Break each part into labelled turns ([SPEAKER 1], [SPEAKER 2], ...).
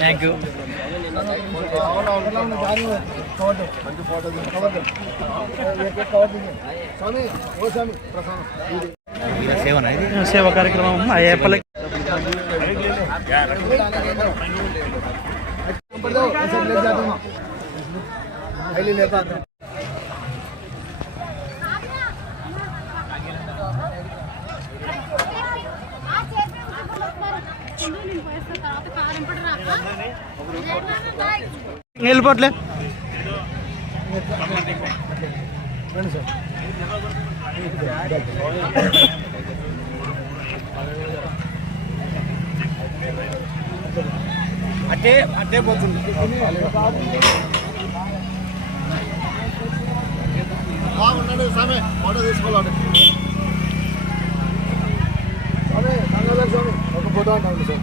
[SPEAKER 1] Thank you సేవ కార్యక్రమం అయ్యప్పలకి వెళ్ళిపోట్లే.
[SPEAKER 2] అట్టే అట్టే పోతుంది.
[SPEAKER 3] బాగుండండి స్వామి ఫోటో తీసుకోవాలి స్వామి ఒక ఫోటో అంటాను సార్.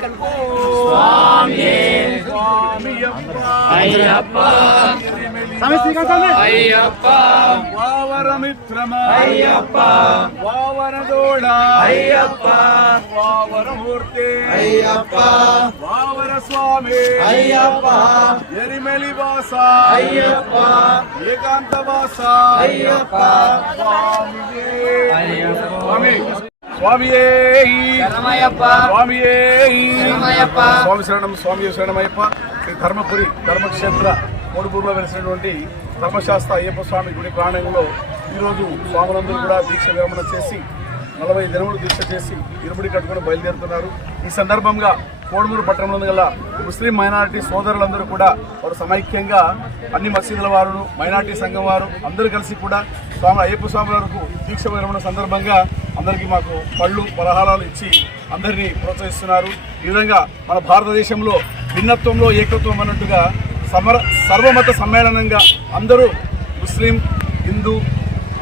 [SPEAKER 2] అయ్యప్పో స్వామియే స్వామియప్ప అయ్యప్ప అయ్యప్ప వావరమిత్రమ అయ్యప్ప వావరదోడ అయ్యప్ప వావరమూర్తి అయ్యప్ప వావర స్వామి అయ్యప్ప ఎరిమెలి వాస అయ్యప్ప ఏకాంత వాస అయ్యప్ప స్వామియే స్వామి స్వామియే శరణం స్వామి శరణమయ్యప్ప. శ్రీ ధర్మపురి ధర్మక్షేత్ర కోడుపూరులో వెలిసినటువంటి ధర్మశాస్త్ర అయ్యప్ప స్వామి గుడి ప్రాంగణంలో ఈరోజు స్వాములందరూ కూడా దీక్ష విరమణ చేసి నలభై దినములు దీక్ష చేసి ఇరుముడి కట్టుకుని బయలుదేరుతున్నారు. ఈ సందర్భంగా కోడుమూరు పట్టణంలో గల ముస్లిం మైనారిటీ సోదరులందరూ కూడా వారు సమైక్యంగా అన్ని మసీదుల వారు మైనారిటీ సంఘం వారు అందరూ కలిసి కూడా స్వామి అయ్యప్ప స్వామి వారికి దీక్ష విరమణ సందర్భంగా అందరికీ మాకు పళ్ళు పలహారాలు ఇచ్చి అందరినీ ప్రోత్సహిస్తున్నారు. ఈ విధంగా మన భారతదేశంలో భిన్నత్వంలో ఏకత్వం అన్నట్టుగా సమర సర్వమత సమ్మేళనంగా అందరూ ముస్లిం హిందూ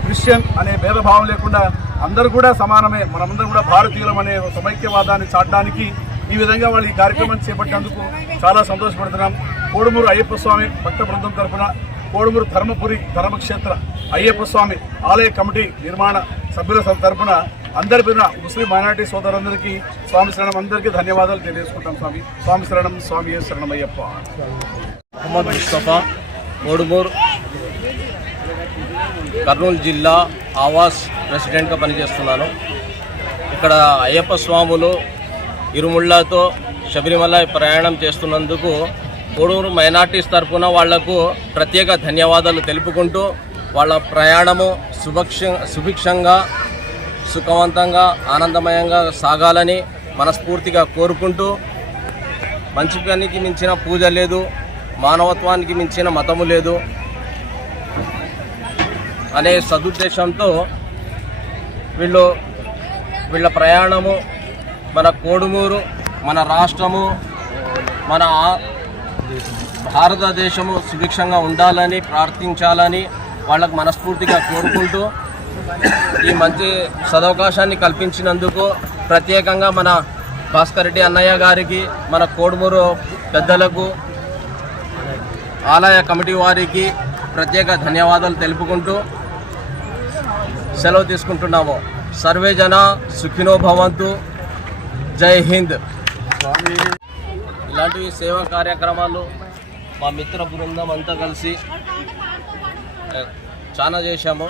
[SPEAKER 2] క్రిస్టియన్ అనే భేదభావం లేకుండా అందరూ కూడా సమానమే. మనమందరం కూడా భారతీయులం అనే సమైక్యవాదాన్ని చాటడానికి ఈ విధంగా వాళ్ళు ఈ కార్యక్రమాన్ని చేపట్టినందుకు చాలా సంతోషపడుతున్నాం. కోడుమూరు అయ్యప్ప స్వామి భక్త బృందం తరఫున కోడుమూరు ధర్మపురి ధర్మక్షేత్ర అయ్యప్ప స్వామి ఆలయ కమిటీ నిర్మాణ సభ్యుల తరఫున అందరి పేరున ముస్లిం మైనార్టీ సోదరులందరికీ స్వామి శరణం అందరికీ ధన్యవాదాలు తెలియజేసుకుంటాం స్వామి. స్వామి శరణం స్వామి శరణమయ్యప్ప
[SPEAKER 4] మొహమ్మద్ ముస్తఫా కోడుమూరు కర్నూలు జిల్లా ఆవాస్ ప్రెసిడెంట్గా పనిచేస్తున్నాను. ఇక్కడ అయ్యప్ప స్వాములు ఇరుముళ్ళతో శబరిమల ప్రయాణం చేస్తున్నందుకు కోడూరు మైనార్టీస్ తరఫున వాళ్ళకు ప్రత్యేక ధన్యవాదాలు తెలుపుకుంటూ వాళ్ళ ప్రయాణము సుభక్ష సుభిక్షంగా సుఖవంతంగా ఆనందమయంగా సాగాలని మనస్ఫూర్తిగా కోరుకుంటూ మంచి పనికి మించిన పూజ లేదు మానవత్వానికి మించిన మతము లేదు అనే సదుద్దేశంతో వీళ్ళు వీళ్ళ ప్రయాణము మన కోడుమూరు మన రాష్ట్రము మన భారతదేశము సుభిక్షంగా ఉండాలని ప్రార్థించాలని వాళ్ళకు మనస్ఫూర్తిగా కోరుకుంటూ ఈ మంచి సదవకాశాన్ని కల్పించినందుకు ప్రత్యేకంగా మన భాస్కర్ రెడ్డి అన్నయ్య గారికి మన కోడుమూరు పెద్దలకు ఆలయ కమిటీ వారికి ప్రత్యేక ధన్యవాదాలు తెలుపుకుంటూ సెలవు తీసుకుంటున్నాము. సర్వే జన సుఖినో భవంతు. జై హింద్. ఇలాంటి సేవా కార్యక్రమాలు మా మిత్ర బృందం అంతా కలిసి చాలా చేశాము.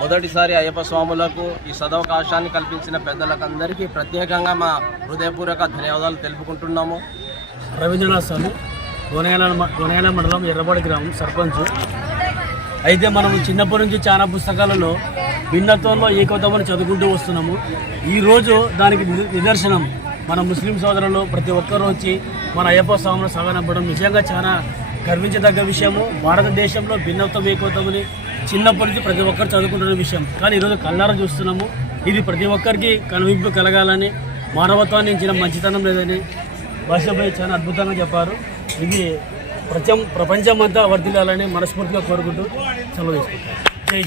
[SPEAKER 4] మొదటిసారి అయ్యప్ప స్వాములకు ఈ సదవకాశాన్ని కల్పించిన పెద్దలకు అందరికీ ప్రత్యేకంగా మా హృదయపూర్వక ధన్యవాదాలు తెలుపుకుంటున్నాము.
[SPEAKER 5] రవీంద్రనాథ్ స్వామి గొనయాల గొనయాల మండలం ఎర్రబాడి గ్రామం సర్పంచ్. అయితే మనం చిన్నప్పటి నుంచి చాలా పుస్తకాలలో భిన్నత్వంలో ఏకత్వం చదువుకుంటూ వస్తున్నాము. ఈరోజు దానికి నిదర్శనం. మన ముస్లిం సోదరులు ప్రతి ఒక్కరూ వచ్చి మన అయ్యప్ప స్వామిని సాగనంపడం నిజంగా చాలా గర్వించదగ్గ విషయము. భారతదేశంలో భిన్నత్వం ఏకత్వమని చిన్నప్పటి నుంచి ప్రతి ఒక్కరు చదువుకుంటున్న విషయం. కానీ ఈరోజు కళ్ళారా చూస్తున్నాము. ఇది ప్రతి ఒక్కరికి కనువింపు కలగాలని మానవత్వాన్ని ఇచ్చిన మంచితనం లేదని భాషపై చాలా అద్భుతంగా చెప్పారు. ఇది ప్రపంచం ప్రపంచం అంతా వర్దిల్లాలని మనస్ఫూర్తిగా కోరుకుంటూ సెలవు తీసుకుంటాను జై